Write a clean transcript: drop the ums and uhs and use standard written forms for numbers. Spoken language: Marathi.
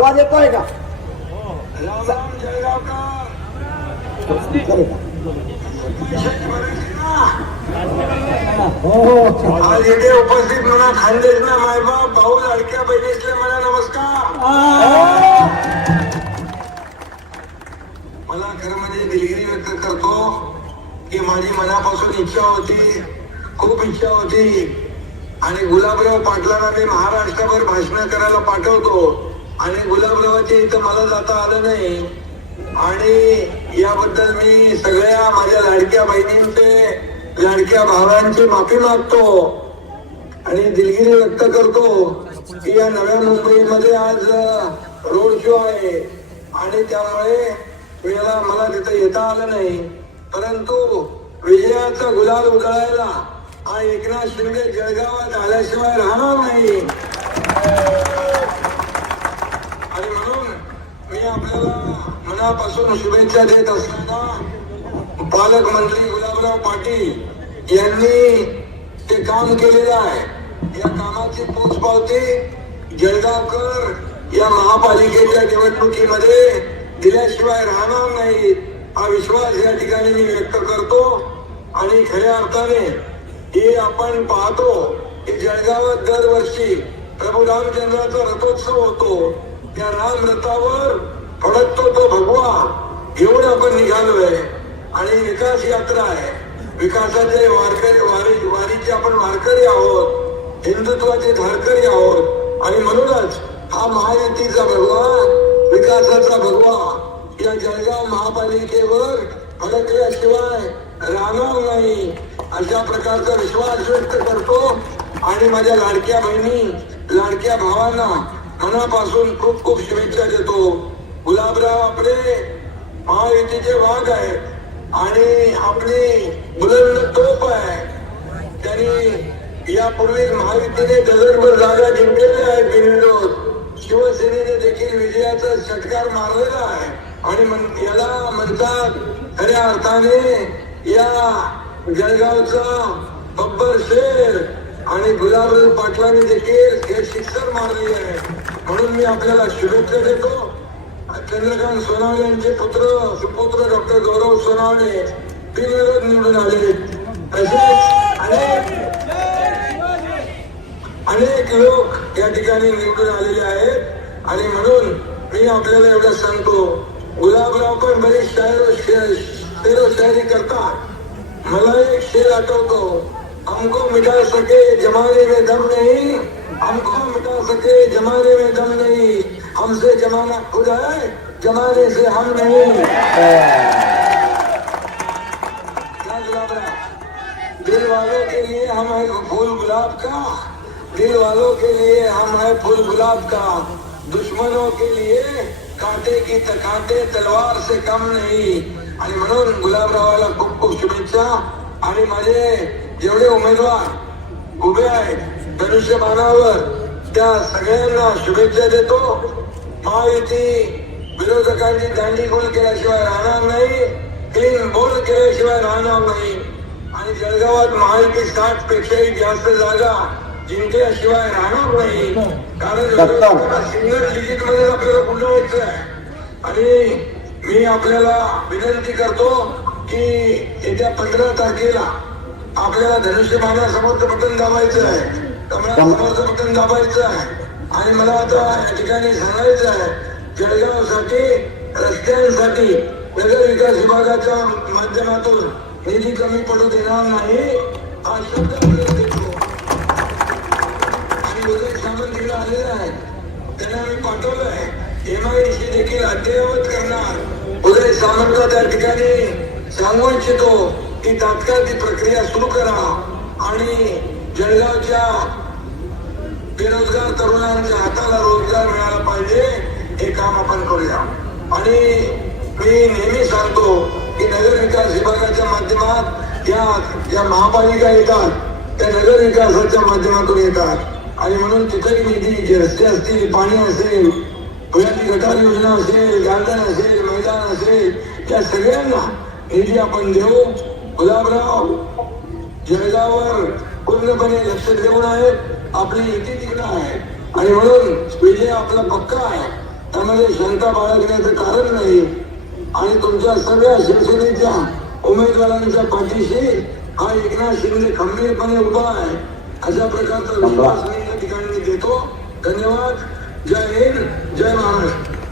आवाज येतोय का? राम राम जळगावकर. हो हो आज इथे उपस्थित म्हणा खानदेश ना मायबाप भाऊ लाडक्या बहिणीसले मला नमस्कार. मला खरं म्हणजे दिलगिरी व्यक्त करतो की माझी मनापासून इच्छा होती, खूप इच्छा होती, आणि गुलाबराव पाटलांना मी महाराष्ट्रभर भाषण करायला पाठवतो आणि गुलाबरावाच्या इथं मला जाता आलं नाही, आणि याबद्दल मी सगळ्या माझ्या लाडक्या बहिणींचे, लाडक्या भावांची माफी मागतो आणि दिलगिरी व्यक्त करतो की या नव्या मुंबईमध्ये आज रोड शो आहे आणि त्यामुळे वेळेला मला तिथं येता आलं नाही, परंतु विजयाचा गुलाल उधळायला हा एकनाथ शिंदे जळगावात आल्याशिवाय राहणार नाही. आणि म्हणून मी आपल्याला मनापासून शुभेच्छा देत असताना पालकमंत्री गुलाबराव पाटील यांनी ते काम केलेलं आहे. या कामाची पोचपावती जळगावकर या महापालिकेच्या निवडणुकीमध्ये दिल्याशिवाय राहणार नाही, हा विश्वास या ठिकाणी मी व्यक्त करतो. आणि खऱ्या अर्थाने हे आपण पाहतो की जळगावात दरवर्षी प्रभू रामचंद्राचा रथोत्सव होतो. त्या राम रथावर फडकतो तो भगवा घेऊन आपण निघालोय आणि विकास यात्रा आहे. विकासाचे वारीचे आपण वारकरी आहोत, हिंदुत्वाचे धारकरी आहोत, आणि म्हणूनच हा महायुतीचा भगवा, विकासाचा भगवा या जळगाव महापालिकेवर फडकल्याशिवाय राहणार नाही, अशा प्रकारचा विश्वास व्यक्त करतो. आणि माझ्या लाडक्या बहिणी, लाडक्या भावांना मनापासून खूप खूप शुभेच्छा देतो. गुलाबराव आपले महायुतीचे वाघ आहेत आणि आपली बुलंद तोप आहे. त्यांनी यापूर्वी महायुतीने डझनभर जागा जिंकलेल्या आहेत बिनविरोध. शिवसेनेने देखील विजयाचा षटकार मारलेला आहे आणि याला म्हणतात खऱ्या अर्थाने या जळगावचा बब्बर शेर. आणि गुलाबराव पाटलांनी देखील हे शिक्षण मारले आहे. म्हणून मी आपल्याला शुभेच्छा देतो. चंद्रकांत सोनावणे यांचे सुपुत्र डॉक्टर गौरव सोनावणे बिनविरोध निवडून आले. तसेच अनेक लोक या ठिकाणी निवडून आलेले आहेत. आणि म्हणून मी आपल्याला एवढं सांगतो, गुलाबराव पण बरीच शेरोशायरी करतात. मला एक शेर आठवतो, हमको मिटा सके जमाने में दम नहीं, हमको मिटा सके जमाने में दम नहीं, हमसे जमाना खुद है, जमाने से हम नहीं. दिल वालों के लिए हम है फूल गुलाब का, दिल वालों के लिए हम है फूल गुलाब का, दुश्मनों के लिए कांटे की कांटे तलवार से कम नहीं. आणि म्हणून गुलाबरावाला खूप खूप शुभेच्छा. आणि माझे जेवढे उमेदवार उभे आहेत धनुष्यबाणावर त्या सगळ्यांना शुभेच्छा देतो. महायुती विरोधकांची दांडीगोल केल्याशिवाय राहणार नाही, क्लीन बोल केल्याशिवाय राहणार नाही. आणि जळगावात महायुती 60 पेक्षाही जास्त जागा जिंकल्याशिवाय राहणार नाही, कारण सिंगल डिजिट मध्ये आपल्याला गुंडाळायचं आहे. आणि मी आपल्याला विनंती करतो की येत्या 15 तारखेला आपल्याला धनुष्यबाणासमोरचं बटन दाबायचं आहे, कमळासमोरचं बटन दाबायचं आहे. आणि मला आता या ठिकाणी सांगायचं आहे, जळगावसाठी रस्त्यांसाठी नगर विकास विभागाच्या माध्यमातून निधी कमी पडू देणार नाही, हा शब्द देतो. आणि उदय सामंत तिकडे आलेले आहेत, त्यांना मी पाठवलंय. MIDC देखील अद्ययावत करणार. उदय सामंत त्या ठिकाणी सांगू इच्छितो की तात्काळ ती प्रक्रिया सुरू करा आणि जळगावच्या बेरोजगार तरुणांच्या हाताला रोजगार मिळाला पाहिजे, हे काम आपण करूया. आणि मी नेहमी सांगतो की नगर विकास विभागाच्या माध्यमात या महापालिका येतात, त्या नगर विकासाच्या माध्यमातून येतात. आणि म्हणून तिथेही निधी, जे रस्ते असतील, पाणी असेल, पुण्याची गटार योजना असेल, गार्डन असेल, मैदान असेल, त्या सगळ्यांना निधी आपण देऊ. गुलाबराव जळगाववर पूर्णपणे लक्ष देऊन आहेत, आपली युती तिकडे आहे आणि म्हणून विजय आपला पक्का आहे. त्यामध्ये शंका बाळगण्याचं कारण नाही आणि तुमच्या सगळ्या शिवसेनेच्या उमेदवारांच्या पाठीशी हा एकनाथ शिंदे खंबीरपणे उभा आहे अशा प्रकारचा विश्वास मी या ठिकाणी देतो. धन्यवाद. जय हिंद, जय महाराष्ट्र.